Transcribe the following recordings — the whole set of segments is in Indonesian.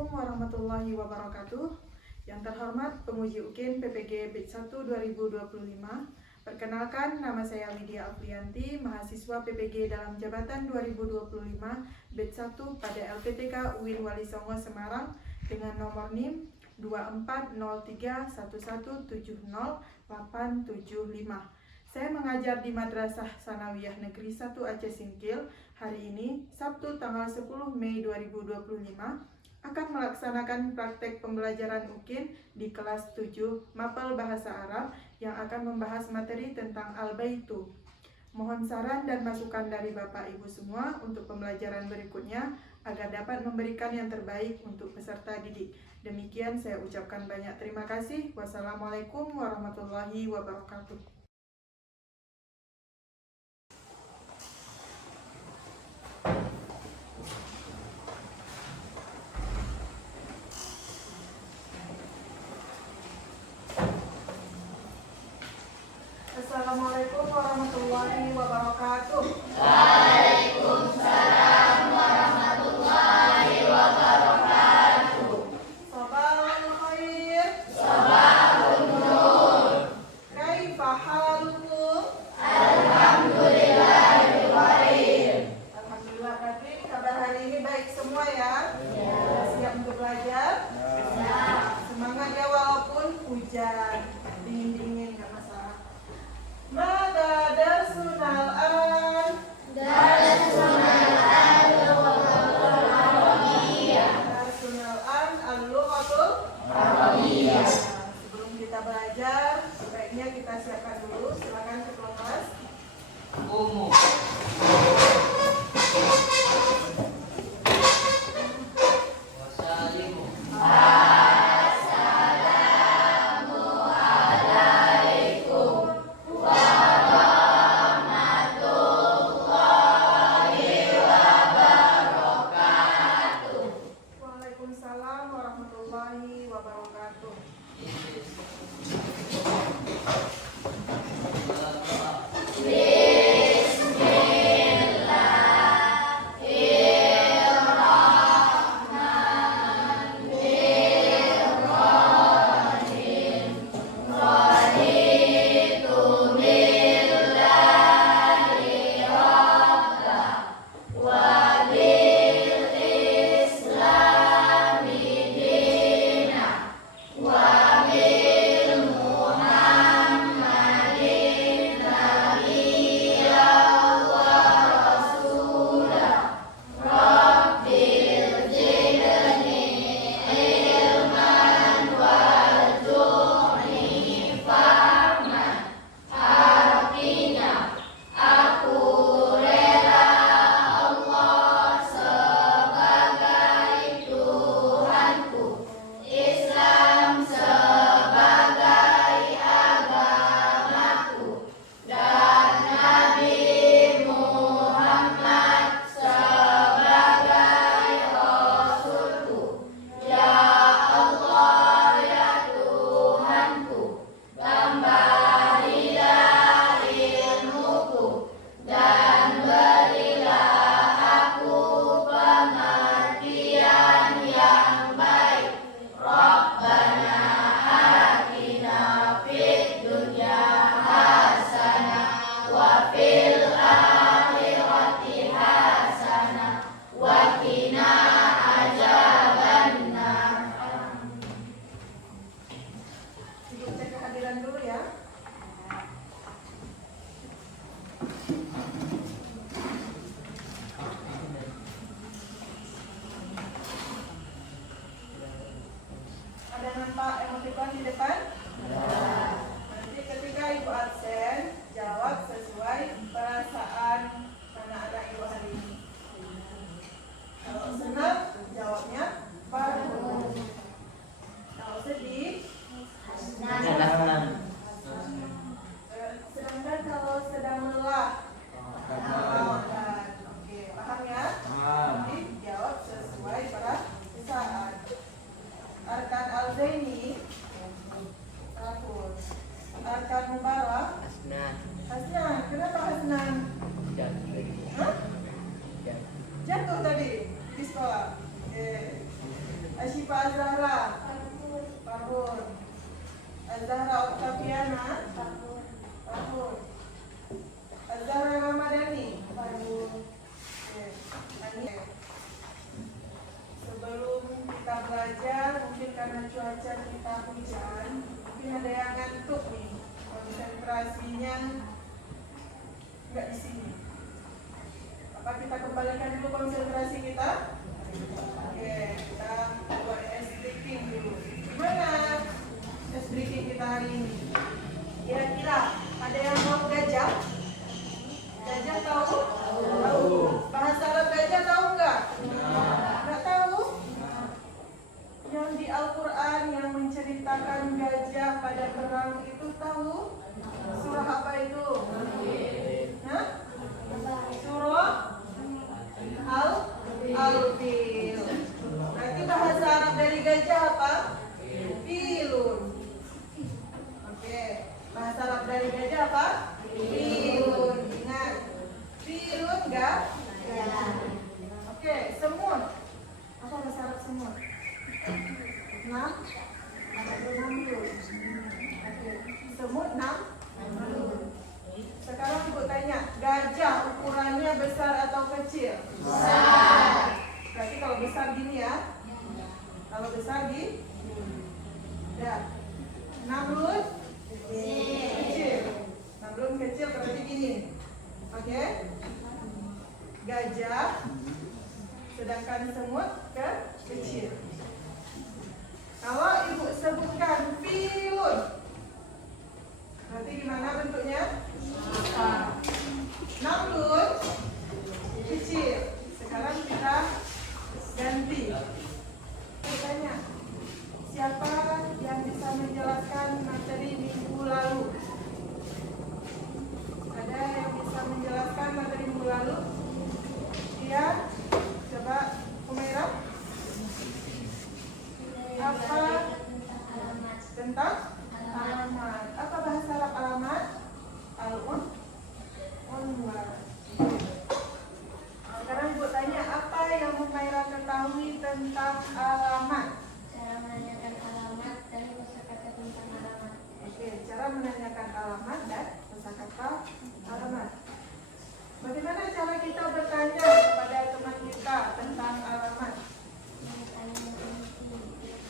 Assalamualaikum warahmatullahi wabarakatuh. Yang terhormat penguji UKIN PPG Batch 1 2025. Perkenalkan, nama saya Lydia Afrianti, mahasiswa PPG dalam jabatan 2025 Batch 1 pada LPTK UIN Wali Songo Semarang dengan nomor NIM 240311700875. Saya mengajar di Madrasah Sanawiyah Negeri 1 Aceh Singkil. Hari ini, Sabtu tanggal 10 Mei 2025, akan melaksanakan praktek pembelajaran UKIN di kelas 7 Mapel Bahasa Arab yang akan membahas materi tentang Al-Baitu. Mohon saran dan masukan dari Bapak Ibu semua untuk pembelajaran berikutnya agar dapat memberikan yang terbaik untuk peserta didik. Demikian saya ucapkan banyak terima kasih. Wassalamualaikum warahmatullahi wabarakatuh. Assalamualaikum warahmatullahi wabarakatuh. Waalaikumsalam warahmatullahi wabarakatuh. Sabahul khair. Sabahun nur. Kaifa halukum? Alhamdulillah khair. Alhamdulillah, berarti kabar hari ini baik semua ya? Siap untuk belajar? Semangat ya walaupun hujan, dingin-dingin gak masalah. Mada darsunal an. Darsunal al-Arabiyah. Darsunal an al-lughatul Arabiyah. Sebelum kita belajar, sebaiknya kita siapkan dulu. Silakan ketua kelas. Umum. Wassalamualaikum. Waalaikumsalam warahmatullahi wabarakatuh. Untuk cek kehadiran dulu ya. Ada nampak emotikon di depan? Nanti ketika ibu absen, jawab sesuai perasaan anak-anak ibu hari ini. Kalau senang, jawabnya bagus. Kalau sedih, sedangkan kalau sedang lelah, oke, paham ya? Jadi jawab sesuai perasaan. Arkan Al-Zaini, bagus. Arkan Mubarak, Hasnan. Kenapa Hasnan? Hah? Jatuh tadi di sekolah. Oke. Syifa Azhara? Fahur. Azhara Oktaviana? Fahur. Azhara Ramadhani? Fahur. Oke. Ini. Sebelum kita belajar, mungkin karena cuaca kita hujan, mungkin ada yang ngantuk nih, konsentrasinya nggak di sini. Apa kita kembalikan dulu konsentrasi kita? Oke, kita buat ice breaking dulu. Gimana ice breaking kita hari ini? Kira-kira ada yang tahu gajah? Gajah tahu? Tahu. Bahasa Arab gajah tahu nggak? Nggak tahu? Yang di Al-Quran yang menceritakan gajah pada perang itu tahu? Surah apa itu? Hah? Surah Al-Fil. Berarti bahasa Arab dari gajah apa? Filun. Oke. Bahasa Arab dari gajah apa? Filun. Ingat. Filun enggak? Oke, semut. Apa bahasa Arab semut? Namlun. Oke. Semut namlun. Sekarang ibu tanya, gajah ukurannya besar atau kecil? Besar. Berarti kalau besar gini ya. Kalau besar gini. Ya. Namlun kecil. Namlun kecil berarti gini. Oke. Gajah. Sedangkan semut kecil. Kalau ibu sebutkan filun, berarti gimana bentuknya? Namlun kecil. Sekarang kita ganti. Tanya, siapa yang bisa menjelaskan materi minggu lalu? Ada yang bisa menjelaskan materi minggu lalu? Iya, coba Humairah. Apa tentang alamat? Apa bahasa Arab alamat? Unwar. Sekarang ibu tanya, apa yang Humairah ketahui tentang alamat? Cara menanyakan alamat dan kosakata tentang alamat. Oke, cara menanyakan alamat dan kosakata alamat. Bagaimana cara kita bertanya kepada teman kita tentang alamat?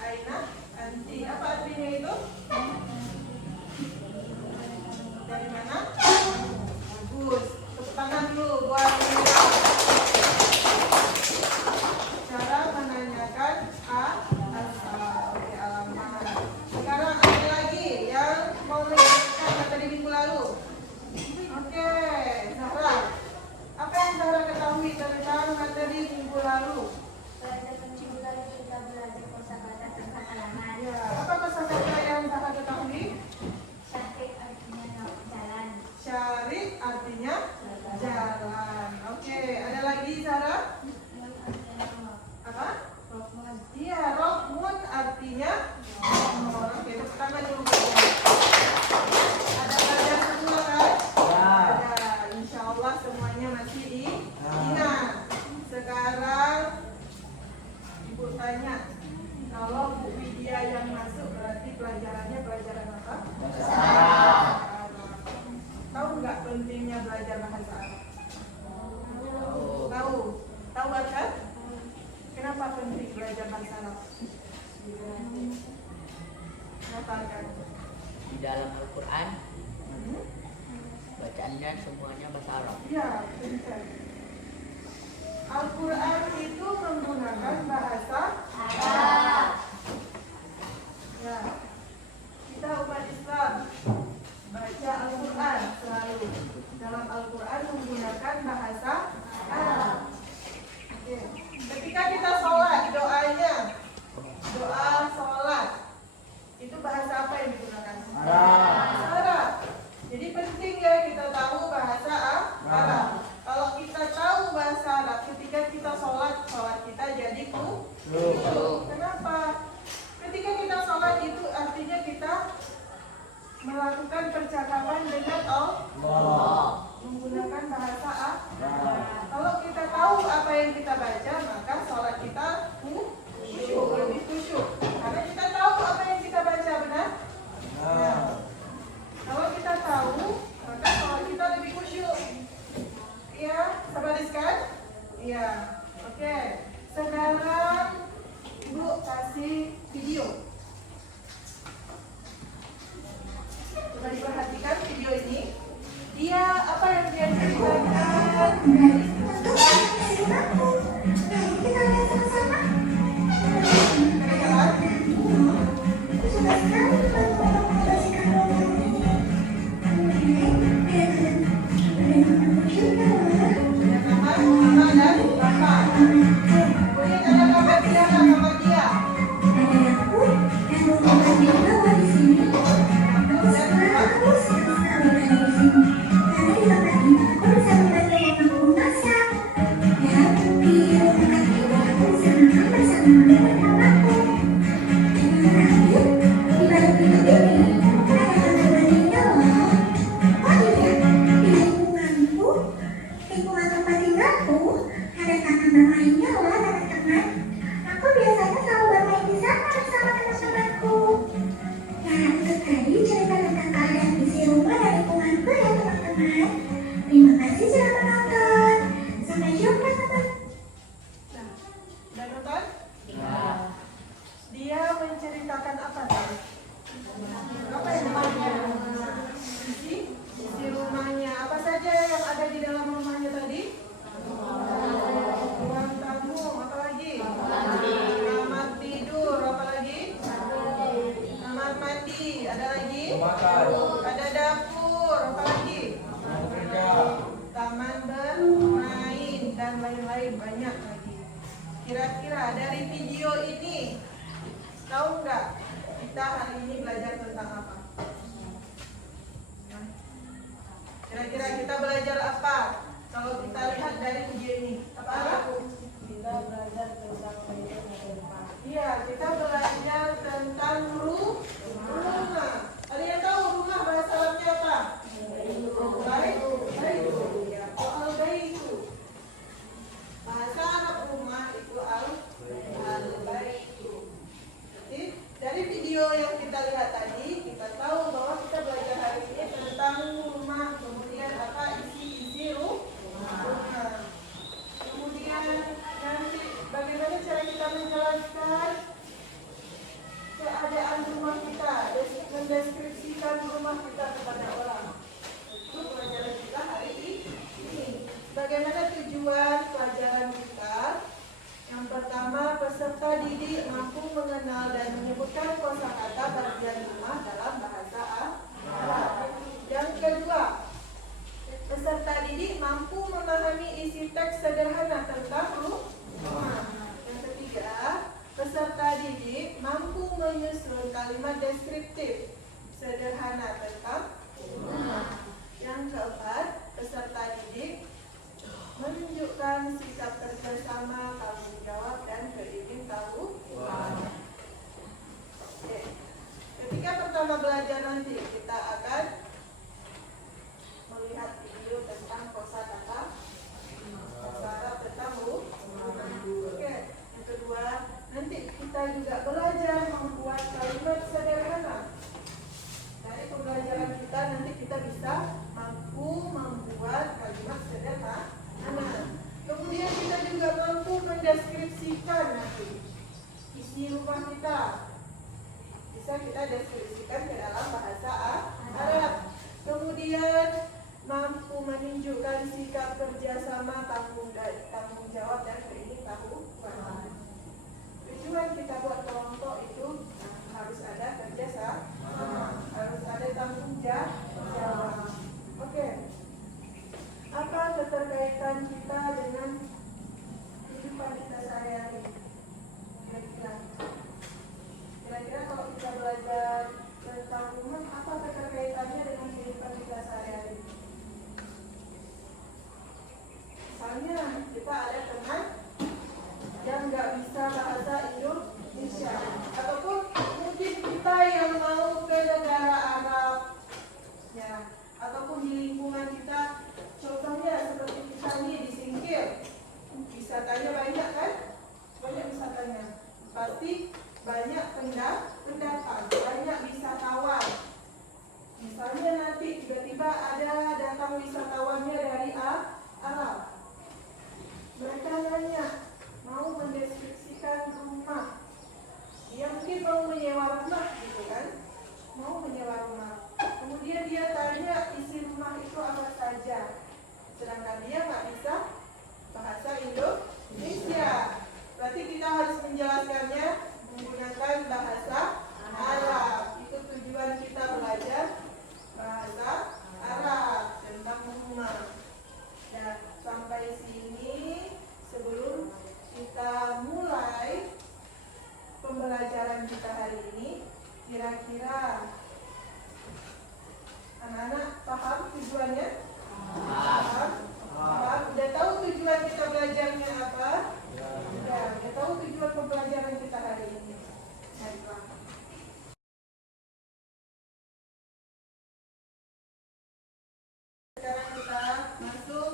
Aina, anti. Apa artinya itu? Dari mana? Bagus. Tepuk tangan dulu buat kita. Cara menanyakan asal. Oke, alamat. Sekarang ada lagi yang mau menanyakan materi minggu lalu. Oke, Zahra. Apa yang Zahra ketahui tentang materi minggu lalu? Pada minggu lalu kita belajar kosakata tentang alamat. Ya, apa kosakata yang Zahra ketahui? Syahid artinya jalan. Syarif artinya jalan. Oke, ada lagi Zahra? Apa? Iya, Rohmun artinya nomor. Oke, tepuk tangan dulu. Ada belajar semua kan? Ada. Insya Allah semuanya masih diingat. Sekarang ibu tanya, kalau Bu Widya yang masuk berarti pelajarannya pelajaran apa? Bahasa Arab. Tahu nggak pentingnya belajar bahasa Arab? Tahu. Tahu kan? Kenapa penting belajar bahasa Arab? Kenapa kan? Di dalam Al-Quran bacaannya semuanya bahasa Arab. Ya, benar. Al-Quran itu menggunakan bahasa Arab. Ya, kita umat Islam baca Al-Quran selalu. Dalam Al-Quran menggunakan bahasa Arab. Oke. Ketika kita sholat, doanya, doa sholat, itu bahasa apa yang digunakan? Bahasa Arab. Jadi penting ya kita tahu bahasa Arab. Kalau kita tahu bahasa Arab, ketika kita sholat kita jadi khusyuk. Kenapa? kasih video. Coba diperhatikan video ini. Dia apa yang dia ceritakan? Terima kasih sudah menonton. Sampai jumpa teman-teman. Dan nonton? Dia menceritakan apa tadi? Apa yang isi rumahnya? Apa saja yang ada di dalam rumahnya tadi? Ruang tamu, apa lagi? Kamar tidur, apa lagi? Kamar mandi, ada lagi? Ada dapur, apa lagi? Taman bermain dan lain-lain, banyak lagi. Kira-kira dari video ini tahu nggak kita hari ini belajar tentang apa? Kira-kira kita belajar apa? Kalau kita lihat dari video ini, apa? Kita belajar tentang kehidupan. Iya, kita belajar tentang rumah. Ada yang tahu rumah bahasa Arabnya apa? Baitu. Soal baitu. Bahasa Arab rumah itu al-baitu. Jadi dari video yang kita lihat tadi, kita tahu bahwa kita belajar hari ini tentang rumah. Kemudian apa isi rumah. Kemudian nanti bagaimana cara kita menjelaskan keadaan rumah kita, mendeskripsikan rumah kita kepada orang. Itu pelajaran kita hari ini. Bagaimana tujuan pelajaran kita? Yang pertama, peserta didik mampu mengenal dan menyebutkan kosakata bagian rumah dalam bahasa Arab. Yang kedua, peserta didik mampu memahami isi teks sederhana tentang rumah. Yang ketiga, peserta didik mampu menyusun kalimat deskriptif sederhana tentang rumah. Yang keempat, peserta didik menunjukkan sikap kerjasama, tanggung jawab, dan keingin-tahuan. Oke. Ketika pertama belajar nanti, kita akan melihat video tentang kosakata bahasa Arab tentang rumah. Oke. Yang kedua, nanti kita juga belajar membuat kalimat sederhana. Dari pembelajaran kita nanti kita bisa mampu membuat kalimat sederhana. Kemudian kita juga mampu mendeskripsikan nanti isi rumah kita. Bisa kita deskripsikan ke dalam bahasa Arab. Kemudian mampu menunjukkan sikap kerjasama, tanggung jawab, dan keingin-tahuan. Tujuan kita buat kelompok itu harus ada kerjasama, harus ada tanggung jawab. Oke. Apa keterkaitan kita dengan kehidupan kita sehari-hari? Kira-kira kalau kita belajar tentang rumah, apa keterkaitannya dengan kehidupan kita sehari-hari? Misalnya kita ada teman yang nggak bisa bahasa Indonesia, ataupun mungkin kita yang mau ke negara Arab, ya, ataupun di lingkungan kita. Contohnya seperti kita nih di Singkil, wisatanya banyak kan? Banyak wisatanya. Pasti banyak pendatang, banyak wisatawan. Misalnya nanti tiba-tiba ada datang wisatawannya dari Arab. Mereka nanya, mau mendeskripsikan rumah. menyewa rumah gitu kan, mau menyewa rumah. Kemudian dia tanya isi rumah itu apa saja, sedangkan dia nggak bisa bahasa Indonesia. Berarti kita harus menjelaskannya menggunakan bahasa Arab. Itu tujuan kita belajar bahasa Arab tentang rumah. Nah, sampai sini sebelum kita mulai pembelajaran kita hari ini, kira-kira anak-anak paham tujuannya? Paham? Paham? Udah tahu tujuan kita belajarnya apa? Ya, udah tahu tujuan pembelajaran kita hari ini. Baiklah. Sekarang kita masuk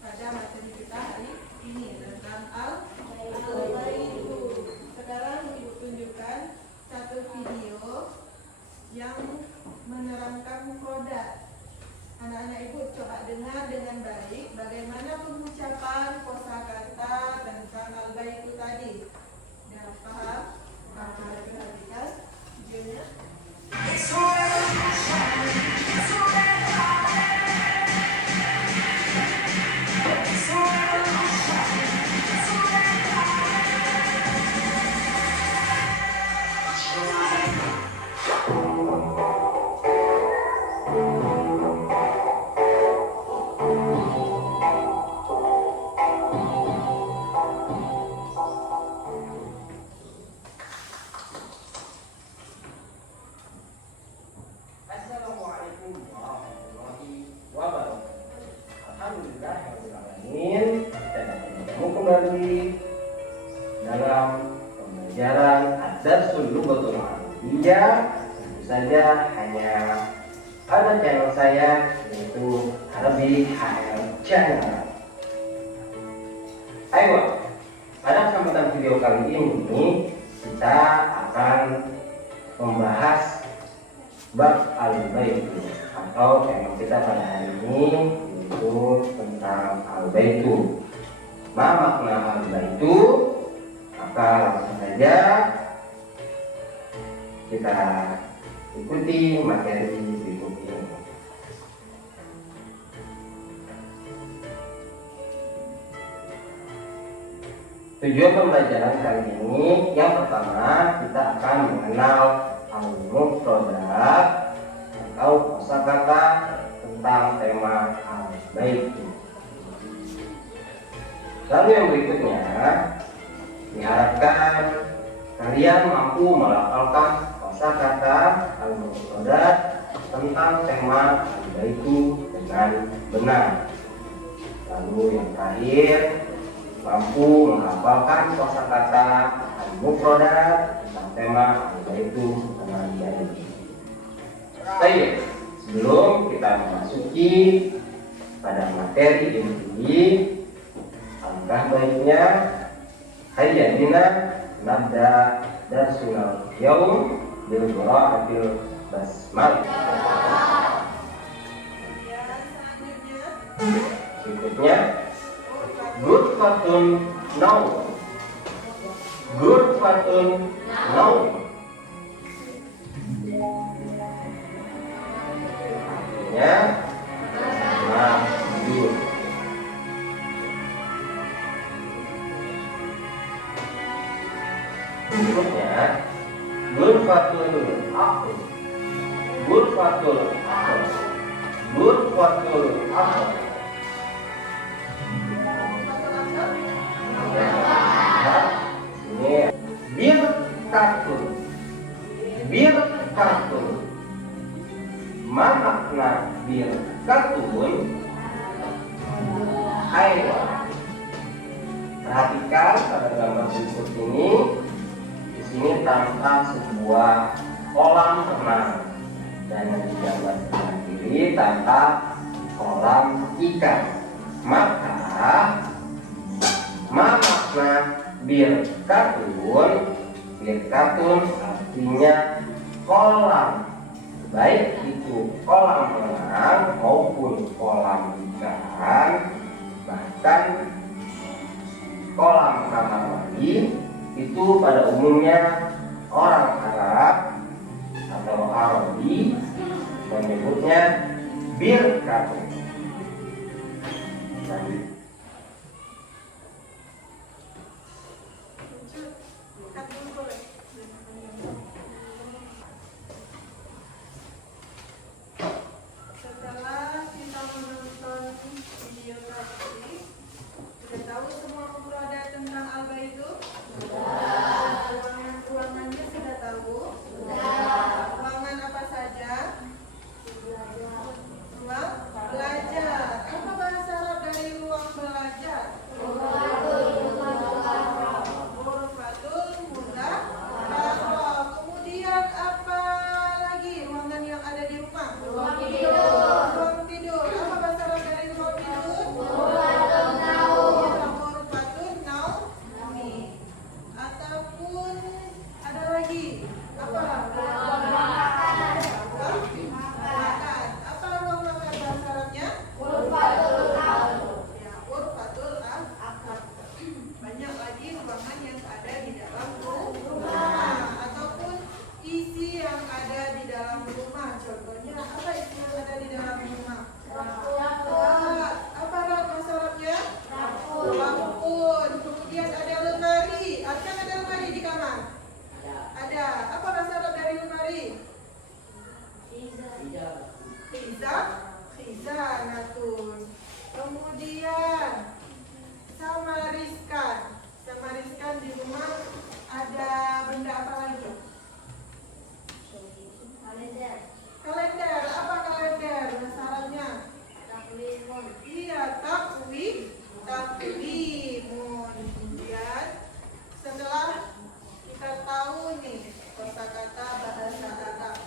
pada materi kita hari ini tentang al-baitu. Sekarang Ibu tunjukkan satu video yang menerangkan mufradat. Anak-anak Ibu coba dengar dengan baik bagaimana pengucapan kosakata tentang al-baitu tadi. Sudah paham? Maka perhatikan videonya. Assalamualaikum warahmatullahi wabarakatuh. Alhamdulillahirrahmanirrahim. Kita bertemu kembali dalam pembelajaran Ad-Darsul Lughatul Arabiyyah. Tentu saja hanya pada channel saya, yaitu Arabic HL Channel. Ayo, pada kesempatan video kali ini kita akan membahas bab al-baitu, atau tema kita pada hari ini yaitu tentang al-baitu. Apa makna al-baitu? Maka langsung saja kita ikuti materi berikut ini. Tujuan pembelajaran kali ini, yang pertama kita akan mengenal al-mufradat atau kosakata tentang tema al-baitu. Lalu yang berikutnya, diharapkan kalian mampu melafalkan kosakata al-mufradat tentang tema al-baitu dengan benar. Lalu yang terakhir, mampu menghafalkan kosakata al-mufradat tentang tema al-baitu dengan baik. Baik, sebelum kita memasuki pada materi inti, alangkah baiknya hayya bina nabda darsunal yaum bil qiraatil basmalah. Berikutnya, ghurfatun naum. Ghurfatun naum artinya kamar tidur. Berikutnya, ghurfatul aql. Ghurfatul aql. Ghurfatul aql ini birkatun. Birkatun, ma makna birkatun? Ayo perhatikan pada gambar berikut ini. Di sini tampak sebuah kolam renang, dan di gambar sebelah kiri tampak kolam ikan. Maka makna birkatun? Birkatun artinya kolam, baik itu kolam renang maupun kolam ikan, bahkan kolam kamar mandi. Itu pada umumnya orang Arab berikutnya bir kafe. Lanjut. Setelah kita menonton video tadi, sudah tahu semua pemberada tentang alba itu? Sudah. Ruangannya sudah tahu? Sudah. Ruangan apa saja? Ruang belajar. Apa bahasa Arab dari ruang belajar? Ghurfatul mudzakarah. Kemudian apa lagi ruangan yang ada di rumah? Ruang tidur. Apa bahasa Arab dari ruang tidur? Ghurfatun naum. Ataupun ada lagi apa? Ruang makan. Apa ruang makan bahasa Arabnya? Ya, ghurfatul akbar. Banyak lagi ruangan yang ada di dalam rumah ataupun isi yang ada di dalam rumah. Contohnya apa isi yang ada di dalam rumah? Rak. Apa rak bahasa Arabnya? Rakun. Kemudian ada lemari. Kan ada lemari di kamar? Ada. Apa bahasa Arab dari lemari? Khizanatun. Kemudian samariskan di rumah ada benda apa lagi? Kalender. Apa kalender bahasa Arabnya? Iya, takwimun. Kemudian setelah kita tahu nih kosakata bahasa Arab,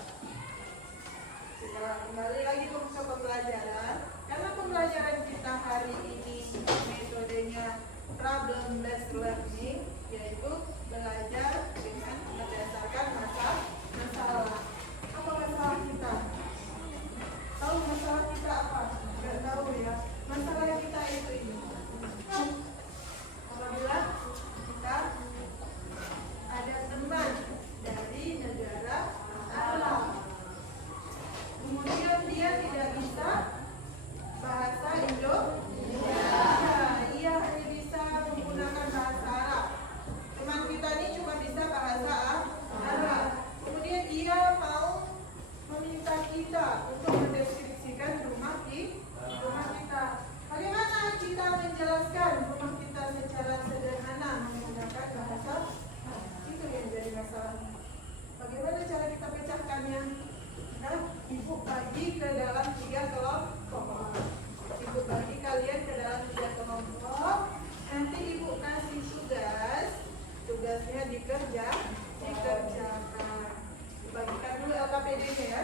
setelah kembali lagi ke pembelajaran, karena pembelajaran kita hari ini metodenya problem based learning, yaitu belajar dengan berdasarkan masalah. Apa masalah kita? Tahu masalah kita apa? Nggak tahu ya. Masalah kita itu ini. Apabila kita ada teman dari negara Arab, kemudian dia tidak bisa bahasa Indonesia, ia hanya bisa menggunakan bahasa Arab. Teman kita ini cuma bisa bahasa Arab. Kemudian dia mau meminta kita untuk mendeskripsikan rumah kita. Bagaimana kita menjelaskan rumah kita secara sederhana menggunakan bahasa Arab? Itu yang jadi masalahnya. Bagaimana cara kita pecahkannya? Nah, ibu bagi ke dalam 3 kelompok. Ibu bagi kalian ke dalam 3 kelompok. Nanti ibu kasih tugasnya dikerjakan. Bagikan dulu LKPD-nya ya.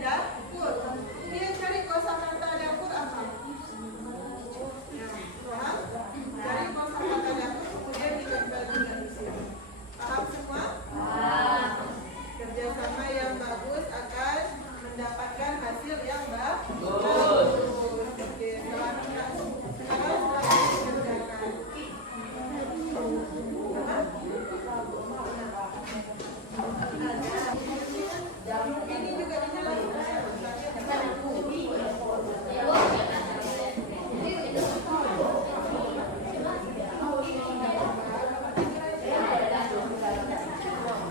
dapur. Kemudian cari kosakata dapur apa? Paham? Cari kosakata dapur kemudian ditempel juga di sini. Paham semua? Kerjasama yang bagus akan mendapatkan hasil yang bagus. Oke, sekarang dikerjakan. Ini juga dijelaskan.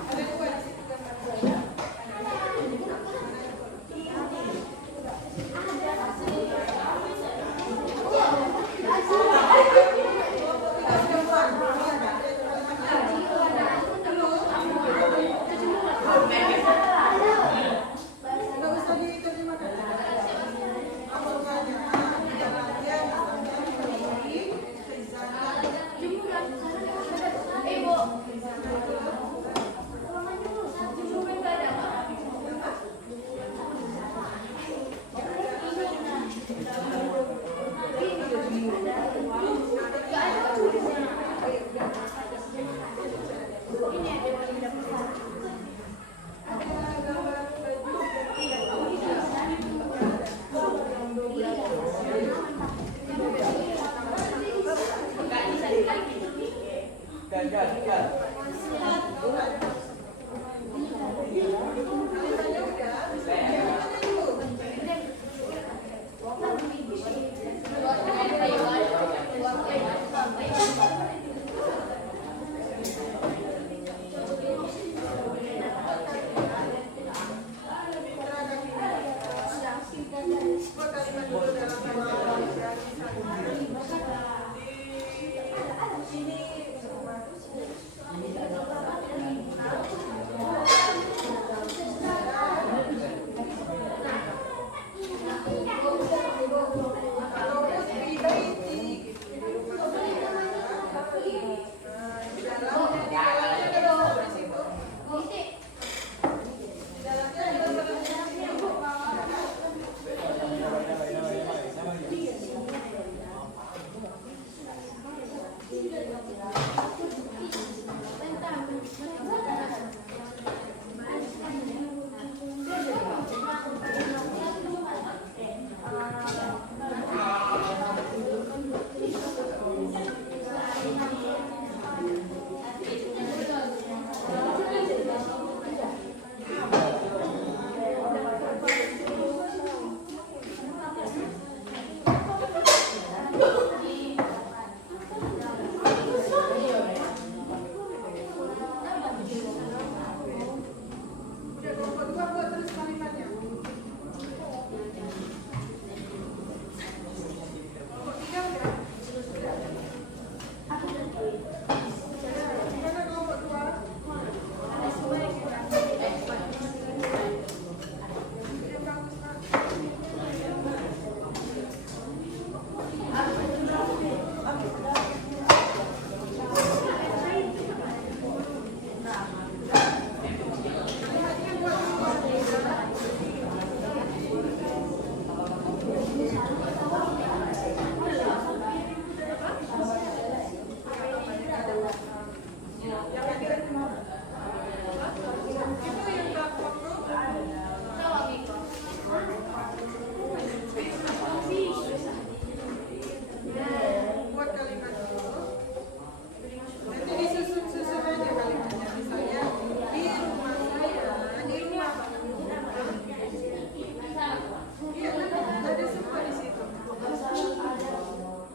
Ada dua di situ gambarnya.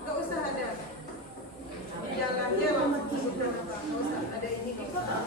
Nggak usah diterjemahkan. Apalagi jalannya misalnya di Khizana.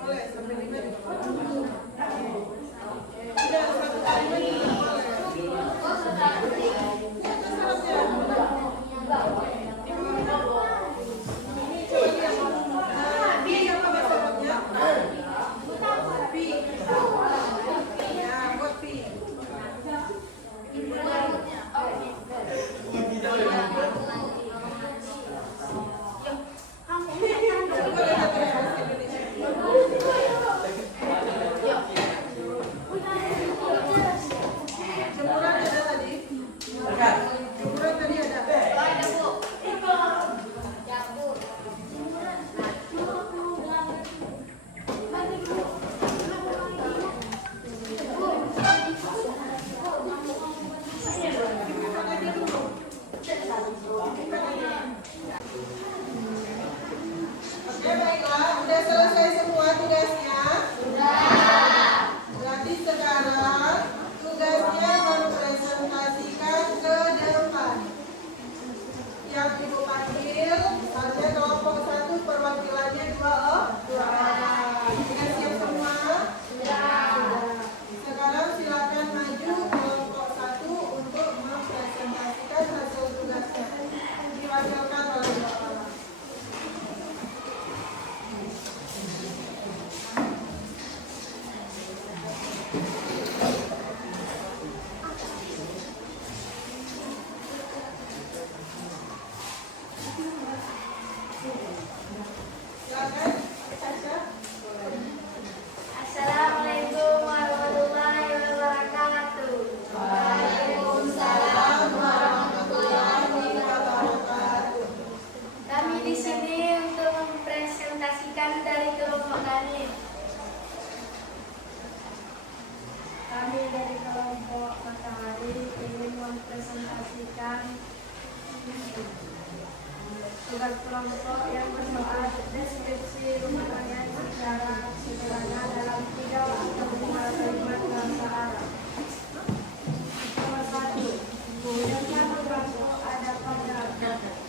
Boleh sampai 5 juga. Udah, 1 kalimat juga boleh. Oke, baiklah. Udah selesai semua tugasnya? Sudah. Berarti sekarang tugasnya mempresentasikan ke depan. Yang Ibu panggil, ada kelompok 1 perwakilannya 2 orang. Sudah siap semua? Sudah. Sekarang silakan maju kelompok 1 untuk mempresentasikan hasil tugasnya. Diwakilkan oleh Bapak. Silakan, Caca. Assalamualaikum warahmatullahi wabarakatuh. Waalaikumsalam warahmatullahi wabarakatuh. Kami di sini untuk mempresentasikan dari kelompok kami. Kami dari kelompok Matahari ingin mempresentasikan tugas kelompok yang bersoal deskripsi rumah kalian secara sederhana dalam 3 atau 5 kalimat bahasa Arab. Nomor 1. Budaya kelompok ada pada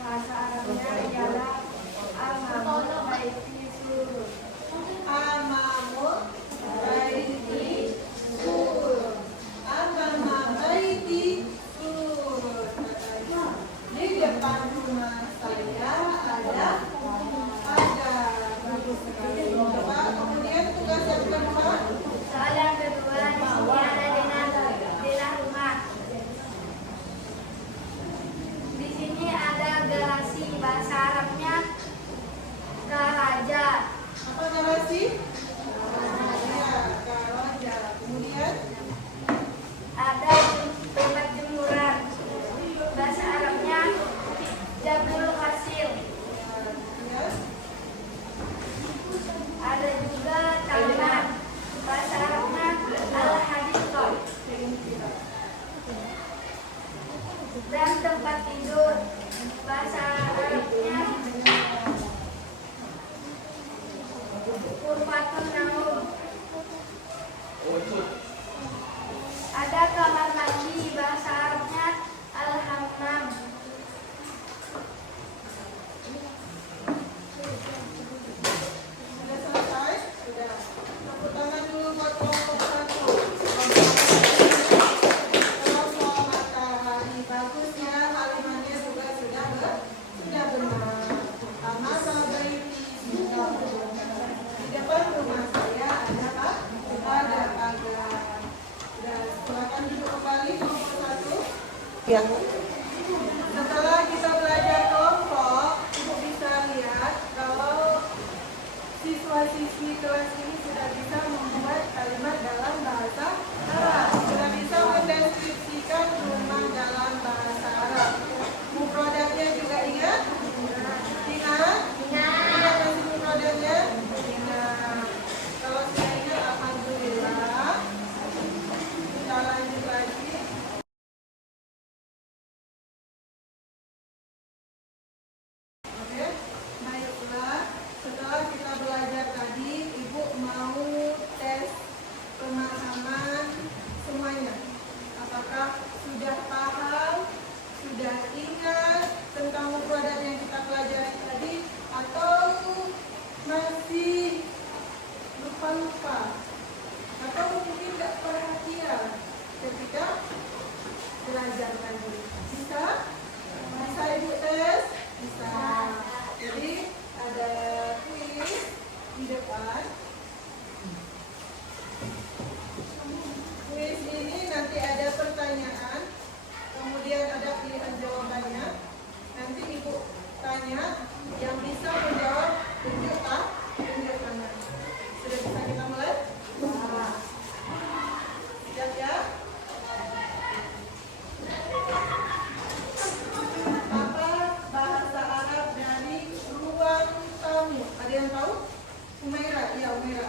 bahasa Arabnya ialah al-mamut baiti surur. Amamul baiti surur. Amama baiti surur. Di depan rumah saya ada bagus sekali. Coba kemudian tugas yang kedua. Soal yang kedua, di sini ada denah rumah. Di sini ada garasi, bahasa Arabnya garaja. Apa garasi? Ya, garaja. Kemudian Ada tempat jemuran, bahasa Arabnya jabul hasil. ya, Ada juga taman, bahasa Arabnya al-hadiqah. Dan tempat tidur, bahasa Arabnya Kurfatun Naum. Ada kamar mandi, bahasa Arabnya al-hammam. sudah selesai? Sudah. Tepuk tangan dulu buat kelompok 1. Kelompok Matahari. Bagus ya, kalimatnya juga sudah benar. Amama baiti surur. Di depan rumah saya ada apa? Ada pagar. Sudah, silakan duduk kembali kelompok 1. Ya. Setelah kita belajar kelompok, Ibu bisa lihat kalau siswa-siswi kelas ini sudah bisa membuat kalimat dalam bahasa Arab. Sudah bisa mendeskripsikan rumah dalam bahasa Arab. Mufradatnya juga ingat? Ingat? Ingat masih mufradatnya? Ingat. Kalau sudah ingat, alhamdulillah. Kita lanjut lagi. belajar lagi. Bisa? Bisa Ibu tes? Bisa. Jadi ada kuis di depan. Kuis ini nanti ada pertanyaan, kemudian ada pilihan jawabannya. Nanti Ibu tanya, yang bisa menjawab tunjuk tangan. Sudah bisa kita mulai? Siap ya? Apa bahasa Arab dari ruang tamu? Ada yang tahu? Umaira, iya Umaira.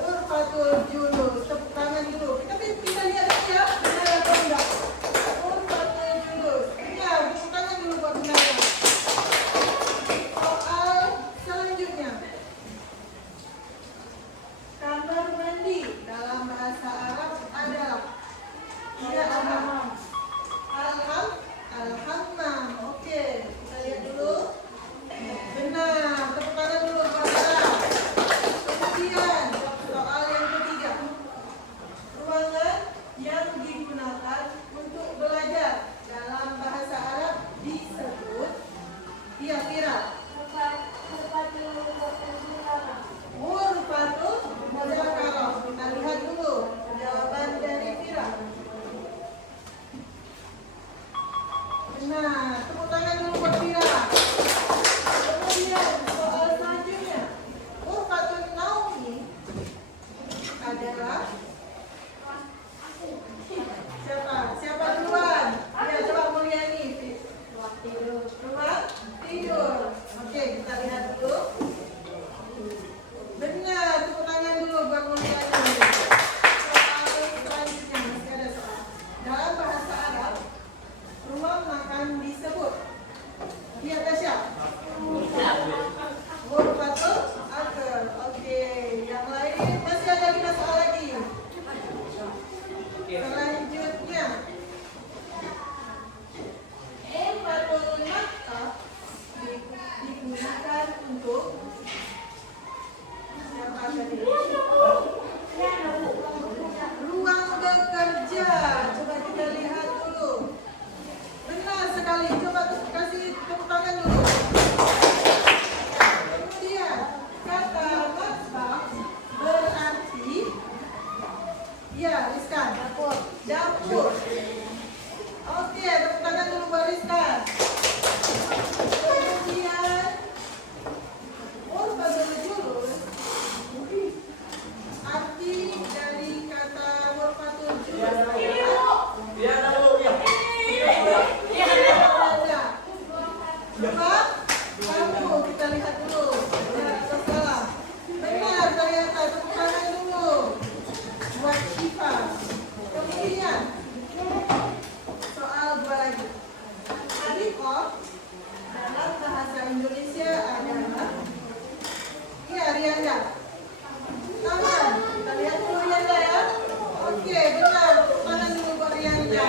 Urfatul julus. Tepuk tangan dulu. Kita lihat ya, benar atau enggak? Urfatul julus. Iya, tepuk tangan dulu buat Umaira. Soal selanjutnya. Kamar mandi dalam bahasa Arab adalah Al-Hammam. Oke, kita lihat dulu. Benar, tepuk tangan dulu buat Arab. Kemudian soal yang ketiga. Ruangan yang digunakan untuk belajar dalam bahasa Arab disebut Fira. Ghurfatul mudzakarah. Kita lihat dulu jawaban dari Fira. Benar, tepuk tangan dulu buat Fira. Kemudian soal selanjutnya. Ghurfatul naumi adalah Siapa duluan? Ya, coba Mulyani. Ruang tidur. Oke, kita lihat dulu. Benar, tepuk tangan dulu buat Mulyani. Soal selanjutnya masih ada soal. Dalam bahasa Arab, ruang makan disebut. Iya, Tasya. Ghurfatul akal. Oke, yang lain masih ada 5 soal lagi. Selanjutnya, Ghurfatul maktab digunakan untuk siapa tadi? Ruang bekerja. Coba kita lihat dulu. Benar sekali. Coba kasih tepuk tangan dulu. Kemudian kata maktab berarti ya, Rizkan. Dapur. Oke, tepuk tangan dulu buat Rizkan. Kemudian Ghurfatul julus. Arti dari kata Ghurfatul julus adalah Coba kamu kita lihat dulu. Benar atau salah? Benar ternyata, tepuk tangan dulu buat Syifa. Kemudian soal 2 lagi. Hadikoh dalam bahasa Indonesia adalah Rianda. Tangan. Kita lihat dulu Rianda ya. Oke, benar. Tepuk tangan dulu buat Rianda.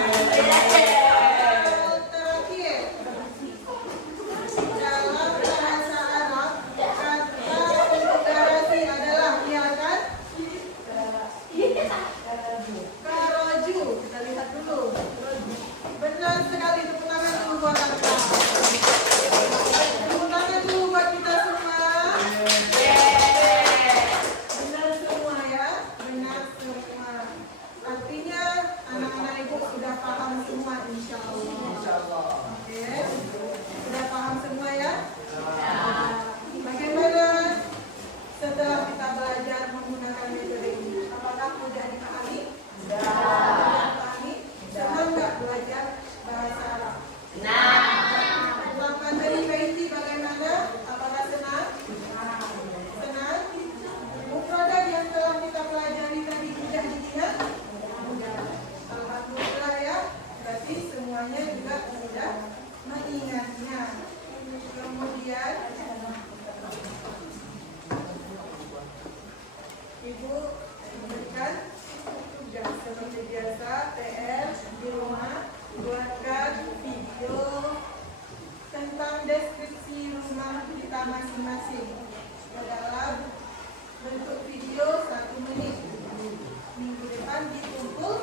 Terakhir. Dalam bahasa Arab, kata untuk garasi adalah kan? Karaju. Kita lihat dulu. Benar sekali, tepuk tangan dulu buat Arka. Tepuk tangan dulu buat kita semua. Benar semua ya, benar semua. Artinya anak-anak ibu sudah paham semua, insya Allah. Oke, sudah paham semua ya. Bagaimana setelah kita belajar menggunakan metode ini? Apakah mudah dipahami? Dipahami? Senang nggak belajar bahasa Arab? Selama dari Kaiti bagaimana? Apakah senang? Senang? Mufradat yang telah kita pelajari tadi mudah diingat? Mudah. Alhamdulillah ya. Berarti semuanya juga mudah mengingatnya. Kemudian Ibu memberikan tugas seperti biasa PR di rumah, buatkan video tentang deskripsi rumah kita masing-masing dalam bentuk video 1 menit. Minggu depan dikumpul